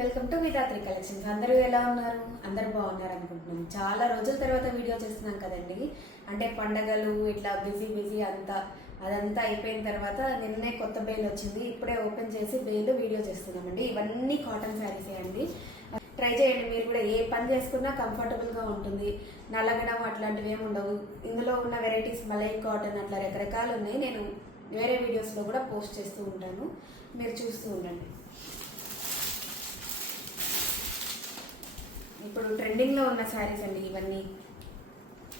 Welcome to Vidhatri collections. అందరూ ఎలా ఉన్నారు? అందరూ బాగున్నారు అనుకుంటున్నాను. చాలా రోజుల తర్వాత వీడియో చేస్తున్నాం కదండి. అంటే పండగలు ఇట్లా బిజీ అదంతా అయిపోయిన తర్వాత నిన్నే కొత్త బేల్ వచ్చింది. ఇప్పుడే ఓపెన్ చేసి బేల్ వీడియో చేస్తున్నామండి. ఇవన్నీ కాటన్ శారీసే అండి. ట్రై చేయండి. మీరు కూడా ఏ పని చేసుకున్నా కంఫర్టబుల్గా ఉంటుంది. నల్లగడం అట్లాంటివి ఏమి ఉండవు. ఇందులో ఉన్న వెరైటీస్ మలై కాటన్ అట్లా రకరకాలు ఉన్నాయి. నేను వేరే వీడియోస్లో కూడా పోస్ట్ చేస్తూ ఉంటాను, మీరు చూస్తూ ఉండండి. ఇప్పుడు ట్రెండింగ్లో ఉన్న శారీస్ అండి ఇవన్నీ.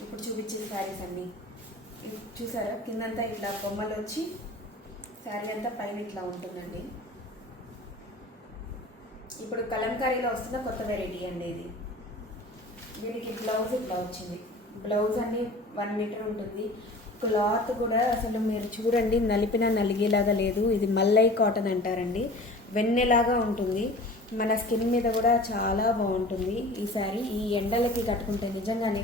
ఇప్పుడు చూపించే శారీస్ అన్నీ చూసారా? కిందంతా ఇట్లా బొమ్మలు వచ్చి శారీ అంతా పైన ఇట్లా ఉంటుందండి. ఇప్పుడు కలంకారీలో వస్తున్న కొత్త వెరైటీ అండి ఇది. దీనికి బ్లౌజ్ ఇట్లా వచ్చింది. బ్లౌజ్ అన్ని 1 మీటర్ ఉంటుంది. క్లాత్ కూడా అసలు మీరు చూడండి, నలిపినా నలిగేలాగా లేదు. ఇది మల్లై కాటన్ అంటారండి. వెన్నెలాగా ఉంటుంది. మన స్కిన్ మీద కూడా చాలా బాగుంటుంది ఈ శారీ. ఈ ఎండలకి కట్టుకుంటే నిజంగానే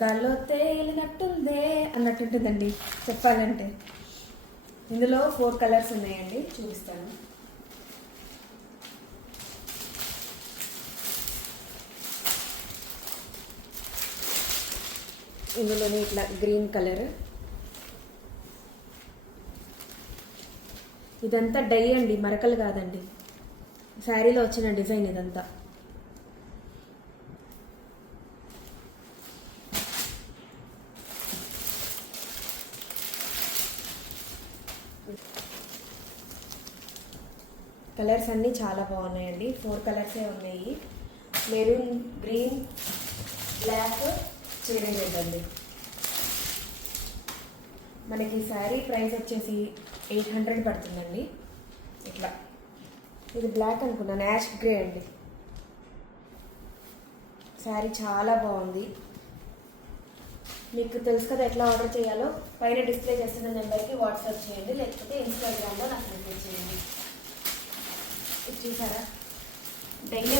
గాల్లో తేలినట్టుందే అన్నట్టుంటుందండి చెప్పాలంటే. ఇందులో 4 కలర్స్ ఉన్నాయండి, చూపిస్తాను. ఇందులోనే ఇట్లా గ్రీన్ కలర్. ఇదంతా డై అండి, మరకలు కాదండి. శారీలో వచ్చిన డిజైన్ ఇదంతా. కలర్స్ అన్నీ చాలా బాగున్నాయండి. 4 కలర్సే ఉన్నాయి. Maroon, green, black, cherry red అండి. మనకి శారీ ప్రైస్ వచ్చేసి 800 పడుతుందండి. ఇట్లా ఇది బ్లాక్ అనుకున్నాను, యాష్ గ్రే అండి. శారీ చాలా బాగుంది. మీకు తెలుసు కదా ఎట్లా ఆర్డర్ చేయాలో. పైన డిస్ప్లే చేస్తున్న నెంబర్కి వాట్సాప్ చేయండి, లేకపోతే ఇన్స్టాగ్రామ్లో నాకు మెసేజ్ చేయండి. ఇది చూసారా? డైలీ